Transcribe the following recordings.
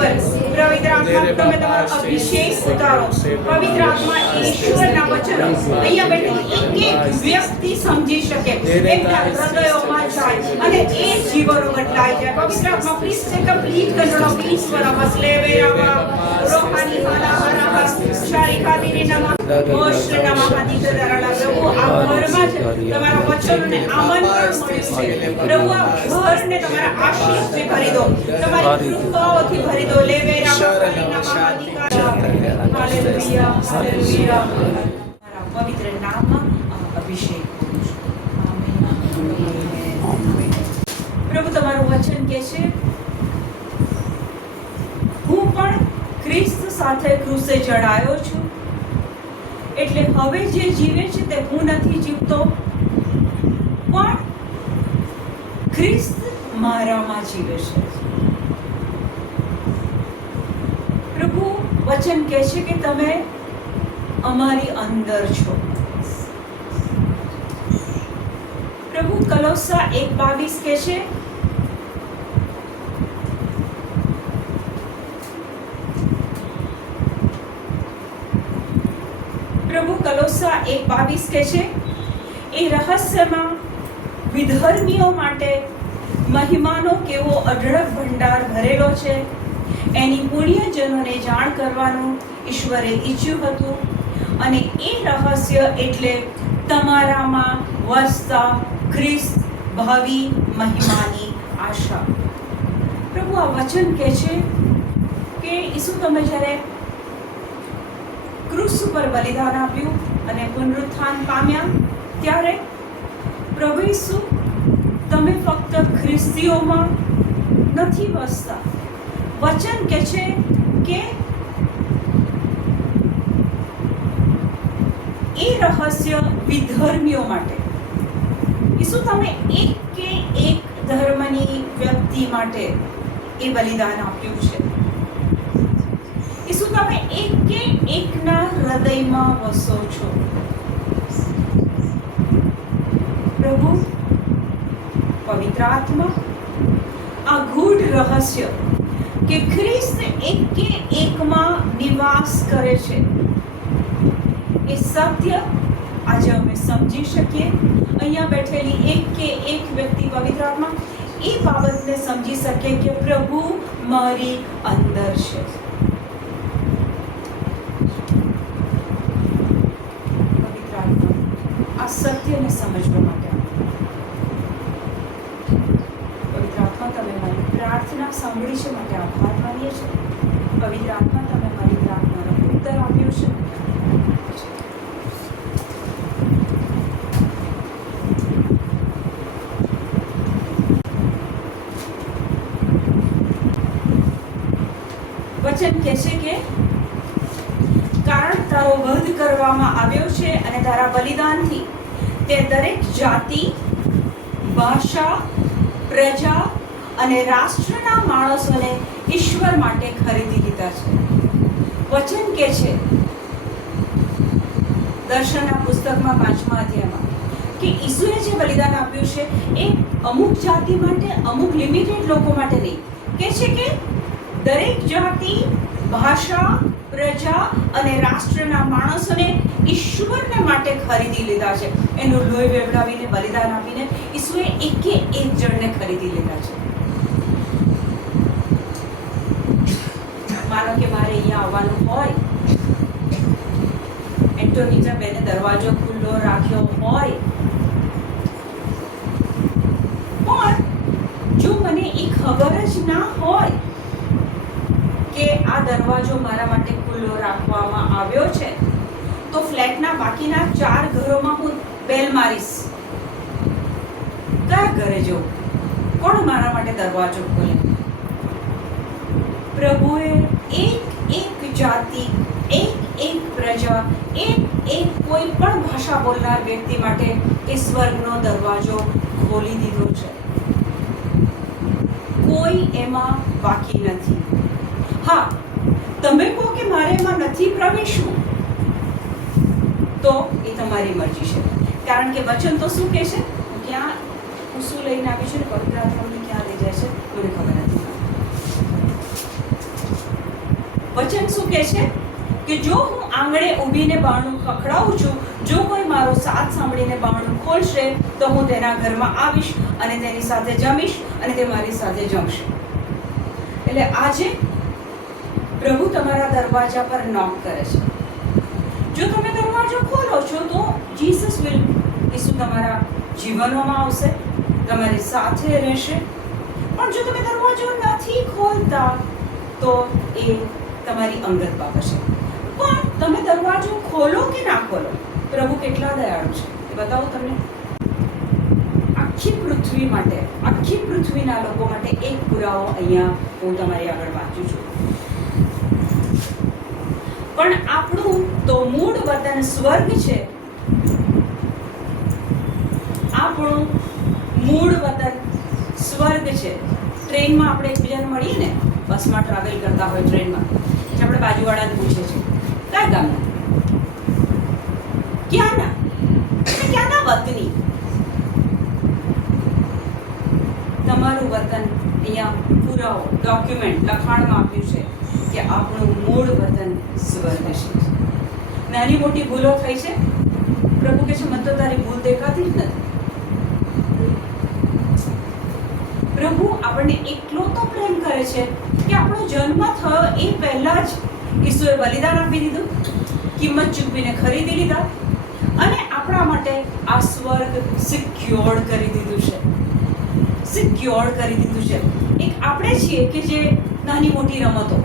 ઉપર પવિત્ર આત્મા તમે તમારો અભિષેક ઉતારો. પવિત્ર આત્મા ઈશ્વરના વચનો અહીંયા બેઠેલી એક વ્યક્તિ સમજી શકે, એમના હૃદયોમાં જાય અને એ જીવનો બદલાઈ જાય. પવિત્ર આત્મા please take a please control of each one of us. લેવેરાવા રોહાની હાલા હરાવા શારીખાદીની નમઃ ઓશના મહાદીકરાલા. પ્રભુ આ ઘરમાં છે તમારા વચનોને આમંત્રણ મળ્યું છે. પ્રભુ આ ઘરને તમારા આશીષથી ભરી દો, તમારી કૃપાઓથી ભરી દો. લેવેરાવા હાલેલુયા હાલેલુયા. પવિત્ર નામમાં અભિષેક કરું છું. પ્રભુ તમારું વચન કહે છે, હું પણ ખ્રિસ્ત સાથે ક્રૂસે ચડાયો છું, એટલે હવે જે જીવે છે તે હું નથી જીવતો, પણ ખ્રિસ્ત મારામાં જીવે છે. પ્રભુ વચન કહે છે કે તમે અમારી અંદર છો. પ્રભુ કલોસા 1:22 કહે છે, પ્રભુ કલોસા 1:22 કહે છે, એ રહસ્યમાં વિધર્મીઓ માટે મહિમાનો કેવો અઢળક ભંડાર ભરેલો છે, એની પુણ્યજનોને જાણ કરવાનું ઈશ્વરે ઈચ્છ્યું હતું, અને એ રહસ્ય એટલે તમારામાં વસતા ખ્રિસ્ત ભાવિ મહિમાની આશા. પ્રભુ આ વચન કહે છે કે ઈસુ તમે જ્યારે ક્રૂસ ઉપર બલિદાન આપ્યું અને પુનરુત્થાન પામ્યા, ત્યારે પ્રભુ ઈસુ તમે ફક્ત ખ્રિસ્તીઓમાં નથી વસતા. વચન કહે છે કે એ રહસ્ય વિધર્મીઓ માટે. ઈસુ તમે એક કે એક ધર્મની વ્યક્તિ માટે એ બલિદાન આપ્યું છે. ઈસુ તમે એક કે એકના હૃદયમાં વસો છો. પ્રભુ પવિત્ર આત્મા આ ગૂઢ રહસ્ય કે ખ્રિસ્ત એક કે એકમાં નિવાસ કરે છે, એ સત્ય આજે અમે સમજી શકીએ. અહીંયા બેઠેલી એક કે એક વ્યક્તિ પવિત્ર આત્મા એ બાબતને સમજી શકે કે પ્રભુ મારી અંદર છે. પવિત્ર આત્મા આ સત્યને સમજવા માટે પવિત્ર આત્મા તમે મારી પ્રાર્થના સાંભળી છે માટે આભાર માનીએ છીએ. પવિત્ર આત્મા તમે મારી પ્રાર્થનાનો ઉત્તર આપ્યો છે. વચન કહે છે કે કારણ તારો વધ કરવામાં આવ્યો છે અને તારા બલિદાનથી તે દરેક જાતિ, ભાષા, પ્રજા અને રાષ્ટ્રના માણસોને ઈશ્વર માટે ખરીદી લીધા છે. વચન કહે છે દર્શનના પુસ્તકમાં 5મા અધ્યાયમાં કે ઈસુએ જે બલિદાન આપ્યું છે એ અમુક જાતિ માટે, અમુક લિમિટેડ લોકો માટે નહીં. કહે છે કે દરેક જાતિ, ભાષા, પ્રજા અને રાષ્ટ્રના માણસોને ઈશ્વરને માટે ખરીદી લીધા છે. એનું લોહી વેવડાવીને બલિદાન આપીને ઈસુએ એકે એક જણને ખરીદી લીધા છે. માનો કે મારે અહીંયા આવવાનું હોય, એન્ટોનીટા બેને દરવાજો ખુલ્લો રાખ્યો હોય, પણ જો મને એ ખબર જ ના હોય કે આ દરવાજો મારા માટે ખુલ્લો રાખવામાં આવ્યો છે, તો ફ્લેટના બાકીના 4 ઘરોમાં હું બેલ મારીશ. કયા ઘરે જવું? કોણ મારા માટે દરવાજો ખોલે? પ્રભુએ એક એક જાતિ, એક એક પ્રજા, એક એક કોઈ પણ ભાષા બોલનાર વ્યક્તિ માટે એ સ્વર્ગનો દરવાજો ખોલી દીધો છે. કોઈ એમાં બાકી નથી. હા, તમે કહો કે મારે એમાં નથી પ્રવેશવું, તો એ તમારી મરજી છે. કારણ કે વચન તો શું કહે છે? ક્યાં હું શું લઈને આવી છું, પવિત્ર આત્મા ક્યાં લઈ જાય છે મને ખબર નથી. વચન શું કહે છે કે જો હું આંગણે ઊભીને બારણું ખખડાવું છું, જો કોઈ મારો સાથ સાંભળીને બારણું ખોલશે તો હું તેના ઘરમાં આવીશ અને તેની સાથે જમીશ અને તે મારી સાથે જમશે. એટલે આજે પ્રભુ તમારા દરવાજા પર નોક કરે છે. જો તમે દરવાજો ખોલો છો તો જીસસ ઈસુ તમારા જીવનમાં આવશે, તમારી સાથે રહેશે. પણ જો તમે દરવાજો નથી ખોલતા તો એ તમારી અંગત બાબત છે. પણ તમે દરવાજો ખોલો કે ના ખોલો, પ્રભુ કેટલા દયાળુ છે એ બતાવું તમને. આખી પૃથ્વી માટે, આખી પૃથ્વીના લોકો માટે એક પુરાવો અહીંયા હું તમારી આગળ વાંચું છું. પણ આપણું તો મૂળ વતન સ્વર્ગ છે. આપણું મૂળ વતન સ્વર્ગ છે. ટ્રેનમાં આપણે એકબીજાને મળીએ ને, બસમાં ટ્રાવેલ કરતા હોય ટ્રેનમાં, એટલે આપણે બાજુવાળાને પૂછે છે કયા ગામના, ક્યાંના, ક્યાંના વતની. તમારું વતન અહીંયા પુરાવો, ડોક્યુમેન્ટ લખાણમાં આપ્યું છે કે આપણું મૂળ વતન સ્વર્ગ છે. નાની મોટી ભૂલો થઈ છે, પ્રભુ કહે છે મને તો તારી ભૂલ દેખાતી જ નથી. પ્રભુ આપણને એટલો તો પ્રેમ કરે છે કે આપણો જન્મ થયો એ પહેલા જ ઈસુએ બલિદાન આપી દીધું, કિંમત ચૂકવીને ખરીદી લીધા અને આપણા માટે આ સ્વર્ગ સિક્યોર કરી દીધું છે. સિક્યોર કરી દીધું છે. એક આપણે છીએ કે જે નાની મોટી રમતો,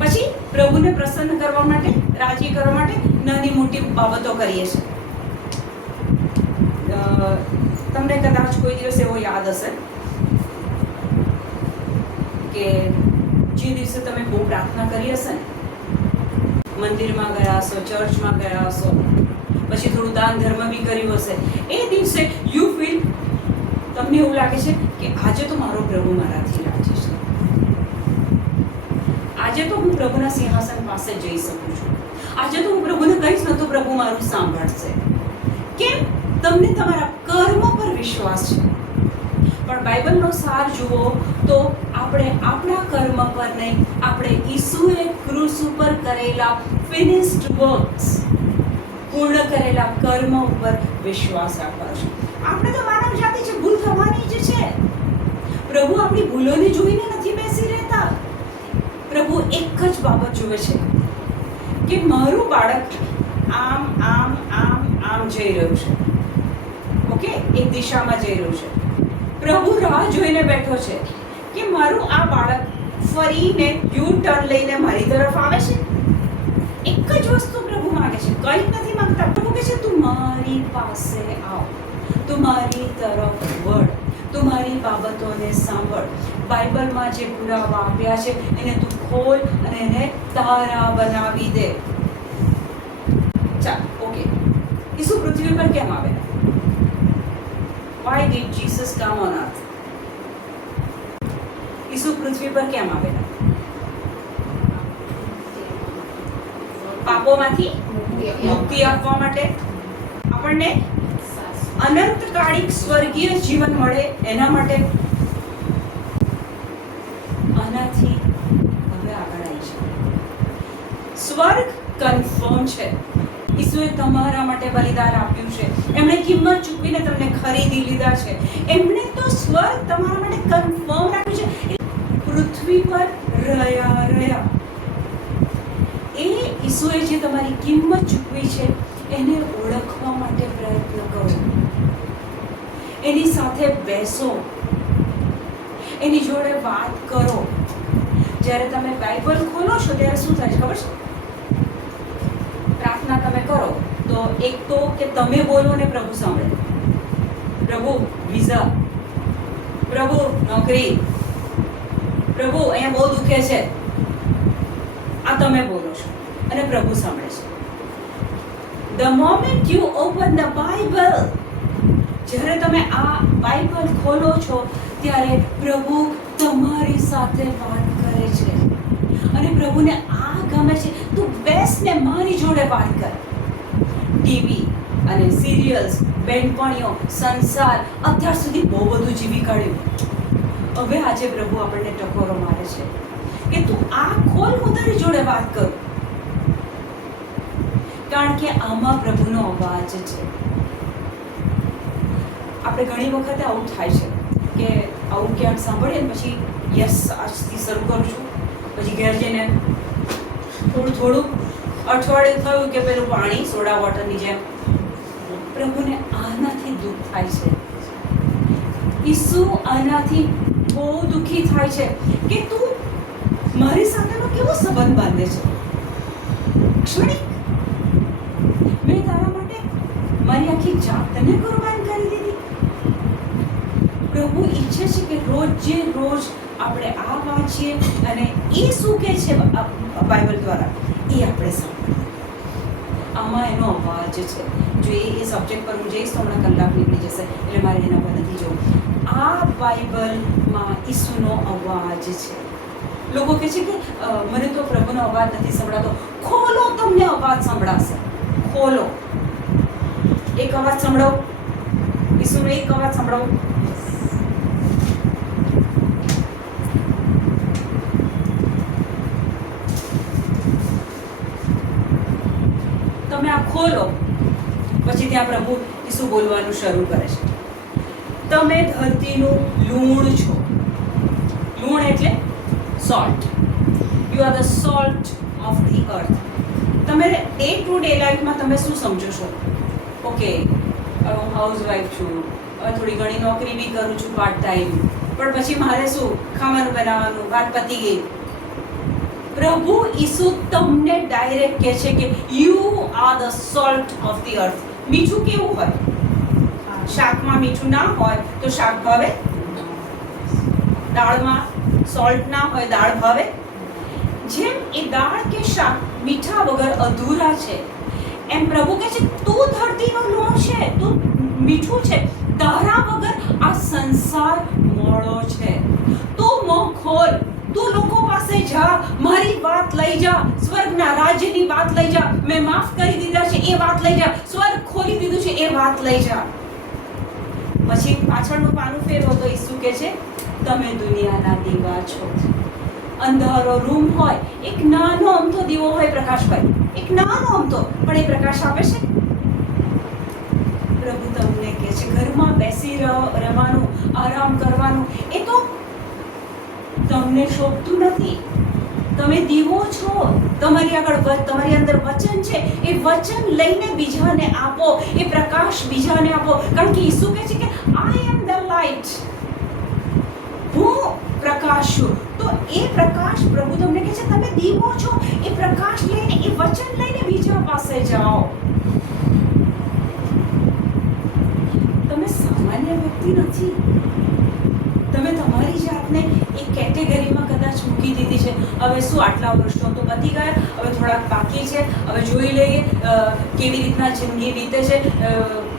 પછી પ્રભુને પ્રસન્ન કરવા માટે, રાજી કરવા માટે નાની મોટી બાબતો કરીએ છીએ. તમને કદાચ કોઈ દિવસ એવો યાદ હશે કે જે દિવસે તમે બહુ પ્રાર્થના કરી હશે ને, મંદિરમાં ગયા હશો, ચર્ચમાં ગયા હશો, પછી થોડું દાન ધર્મ બી કર્યું હશે, એ દિવસે યુ ફીલ, તમને એવું લાગે છે કે આજે તો મારો પ્રભુ મારાથી રાજી છે, આજે તો હું પ્રભુના સિંહાસન પાસે જઈ શકું છું, આજે તો હું પ્રભુને કહીશ ને તો પ્રભુ મારું સાંભળશે. કેમ? તમને તમારા કર્મ પર વિશ્વાસ છે. પણ બાઇબલનો સાર જુઓ તો આપણે આપણા કર્મ પર નહીં, આપણે ઈસુએ ક્રૂસ ઉપર કરેલા ફિનિશ્ડ વર્ક્સ, પૂર્ણ કરેલા કર્મ ઉપર વિશ્વાસ રાખવાનો છે. આપણે તો માનવ જાતિ છે, ભૂલ થવાની જ છે. પ્રભુ આપણી ભૂલોને જોઈને નથી બેસી રહેતા. પ્રભુ એક જ બાબત જુએ છે કે મારું બાળક આમ આમ આમ આમ જઈ રહ્યું છે, ઓકે, એક દિશામાં જઈ રહ્યું છે. પ્રભુ રાહ જોઈને બેઠો છે કે મારું આ બાળક ફરીને યુ ટર્ન લઈને મારી તરફ આવે છે. એક જ વસ્તુ પ્રભુ માંગે છે, કંઈ નથી માંગતા. પ્રભુ કહે છે તું મારી પાસે આવ, તું મારી તરફ વળ, તું મારી બાબતોને સાંભળ. બાઇબલમાં જે પુરાવા આપ્યા છે એને તું ખોલ અને એને તારા બનાવી દે. ચાલ, ઓકે. ઈસુ પૃથ્વી પર કેમ આવે? Why did Jesus come on earth? ઈસુ પૃથ્વી પર કેમ આવેલા? પાપોમાંથી મુક્તિ આપવા માટે, આપણને અનંતકાળિક સ્વર્ગીય જીવન મળે એના માટે. આનાથી હવે આગળ આવી છે. સ્વર્ગ કન્ફર્મ છે. ઈસુએ તમારા માટે બલિદાન આપ્યું છે. એમણે કિંમત ચૂકવીને તમને ખરીદી લીધા છે. એમણે તો સ્વર્ગ તમારા માટે કન્ફર્મ રાખ્યું છે. પૃથ્વી પર રહ્યા એ ઈસુએ જે તમારી કિંમત ચૂકવી છે એને ઓળખવા માટે પ્રયત્ન કરો. એની સાથે બેસો, એની જોડે વાત કરો. જ્યારે તમે બાઇબલ ખોલો છો ત્યારે શું થાય છે ખબર છે? પ્રાર્થના તમે કરો તો એક તો કે તમે બોલો ને પ્રભુ સાંભળે. પ્રભુ વિઝા, પ્રભુ નોકરી, પ્રભુ અહીંયા બહુ દુખે છે, આ તમે બોલો છો અને પ્રભુ સાંભળે છે. The moment you open the Bible, જ્યારે તમે આ બાઇબલ ખોલો છો ત્યારે પ્રભુ તમારી સાથે વાત કરે છે અને પ્રભુને આ ગમે છે. તું બેસને મારી જોડે વાત કર. ટીવી અને સિરિયલ્સ, બેનપણીઓ, સંસાર, અત્યાર સુધી બહુ બધું જીવી કાઢ્યું. હવે આજે પ્રભુ આપણને ટકોરો મારે છે કે તું આ ખોલ, હું તારી જોડે વાત કરું. કારણ કે આમાં પ્રભુનો અવાજ છે. આપણે ઘણી વખતે આવું થાય છે કે આવું ક્યાંક સાંભળીએ ને પછી યસ આજથી શરૂ કરું છું, પછી ઘેર જઈને થોડું અઠવાડિયું થયું કે પેલું પાણી સોડા વોટરની જેમ. પ્રભુને આનાથી દુઃખ થાય છે. ઈસુ આનાથી બહુ દુઃખી થાય છે કે તું મારી સાથેનો કેવો સંબંધ બાંધે છે. ક્ષણિક મેં તારા માટે મારી આખી જાતને કુરબાન કરી દીધી. પ્રભુ ઈચ્છે છે કે રોજે રોજ આપણે આ વાંચીએ અને એ શું કહે છે બાઇબલ દ્વારા એ આપણે સાંભળીએ. આમાં એનો અવાજ છે. જો એ સબ્જેક્ટ પર હું જઈશ તો હમણાં કલાક નીકળી જશે, એટલે મારે એના પર નથી જોવું. આ બાઇબલમાં ઈસુનો અવાજ છે. લોકો કહે છે કે મને તો પ્રભુનો અવાજ નથી સંભળાતો. ખોલો, તમને અવાજ સંભળાશે. ખોલો, એક અવાજ સંભળાવો, ઈસુનો એક અવાજ સંભળાવો. તમે આ ખોલો, પછી ત્યાં પ્રભુ ઈસુ બોલવાનું શરૂ કરે છે. તમે ધરતીનું લૂણ છો. લૂણ એટલે salt. You are the salt of the અર્થ. તમે ડે ટુ ડે લાઈફમાં તમે શું સમજો છો? ઓકે, હું હાઉસવાઈફ છું, થોડી ઘણી નોકરી બી કરું છું પાર્ટ ટાઈમ, પણ પછી મારે શું ખાવાનું બનાવવાનું, વાત પતી ગઈ. પ્રભુ ઈસુ તમને ડાયરેક્ટ કહે છે કે you are the salt of the અર્થ. મીઠું કેવું હોય? શાકમાં મીઠું ના હોય તો શાક ભાવે? દાળમાં સોલ્ટ ના હોય દાળ ભાવે? જેમ એ દાળ કે શાક મીઠા વગર અધૂરા છે, એમ પ્રભુ કહે છે તું ધરતીનો લૂણ છે, તું મીઠું છે. તારા વગર આ સંસાર મોળો છે. તું મોં ખોલ, તું લોકો પાસે જા, મારી વાત લઈ જા, સ્વર્ગના રાજ્યની વાત લઈ જા. મેં માફ કરી દીધા છે એ વાત લઈ જા, સ્વર્ગ ખોલી દીધું છે એ વાત લઈ જા. પછી પાછળનું પાનું ફેરવો તો ઈસુ કહે છે તમે દુનિયાના દીવા છો. અંધારો રૂમ હોય, એક નાનો અમથો દીવો હોય પ્રકાશભાઈ, એક નાનો અમથો, પણ એ પ્રકાશ આપે છે. પ્રભુ તમને કહે છે ઘરમાં બેસી રહેવાનું, આરામ કરવાનું એ તો તમને શોભતું નથી. તમે દીવો છો. તમારી આગળ તમારી અંદર વચન છે. એ વચન લઈને બીજાને આપો, એ પ્રકાશ બીજાને આપો. કારણ કે ઈસુ કહે છે કે આઈ એમ ધ લાઇટ. હું પ્રકાશ છું. તો એ પ્રકાશ પ્રભુ તમને કહે છે તમે દીવો છો. એ પ્રકાશ લઈને, એ વચન લઈને બીજા પાસે જાઓ. તમે સામાન્ય વ્યક્તિ નથી. તમે તમારી જાતને એક કેટેગરીમાં કદાચ મૂકી દીધી છે. હવે શું આટલા વર્ષો તો પતી ગયા, હવે થોડાક બાકી છે, હવે જોઈ લઈએ કેવી રીતના જિંદગી વીતે છે.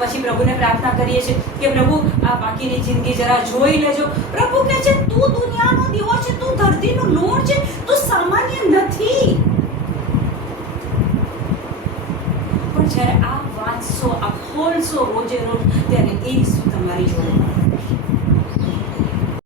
પછી પ્રભુને પ્રાર્થના કરીએ છીએ કે પ્રભુ આ બાકીની જિંદગી જરા જોઈ લેજો. પ્રભુ કહે છે તું દુનિયાનો દીવો છે, તું ધરતીનો